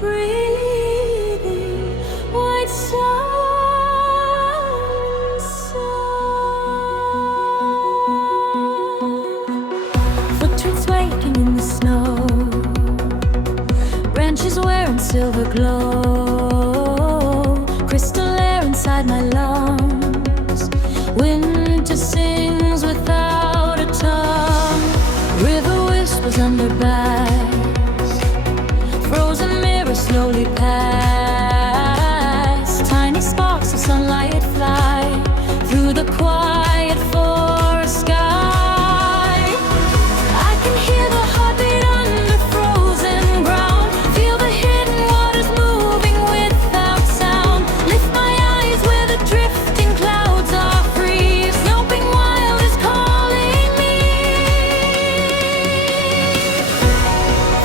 breathing white sun. Footprints waking in the snow, branches wearing silver glow, crystal air inside my lungs. Winter sings without a tongue. River whispers under backs, frozen mirrors slowly pass. Tiny sparks of sunlight fly through the quiet forest sky. I can hear the heartbeat under frozen ground, feel the hidden waters moving without sound. Lift my eyes where the drifting clouds are free. Snowing wild is calling me.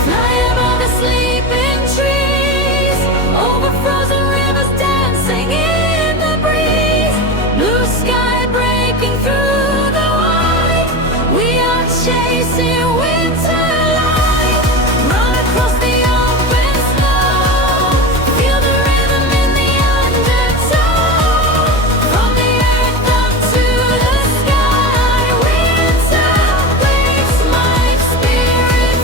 Fly above the sleeping trees, over frozen rivers dancing in the breeze. Blue sky breaking through the white. We are chasing winter light. Run across the open snow, feel the rhythm in the undertow. From the earth up to the sky, winter wakes my spirit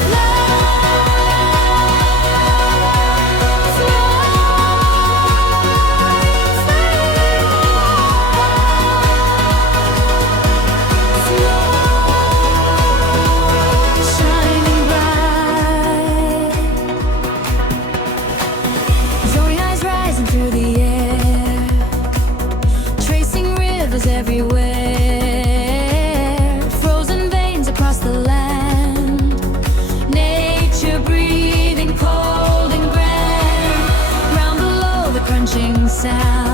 shining bright. Zoe eyes rising through the air, tracing rivers everywhere. Frozen veins across the land, nature breathing cold and grand. Round below the crunching sound,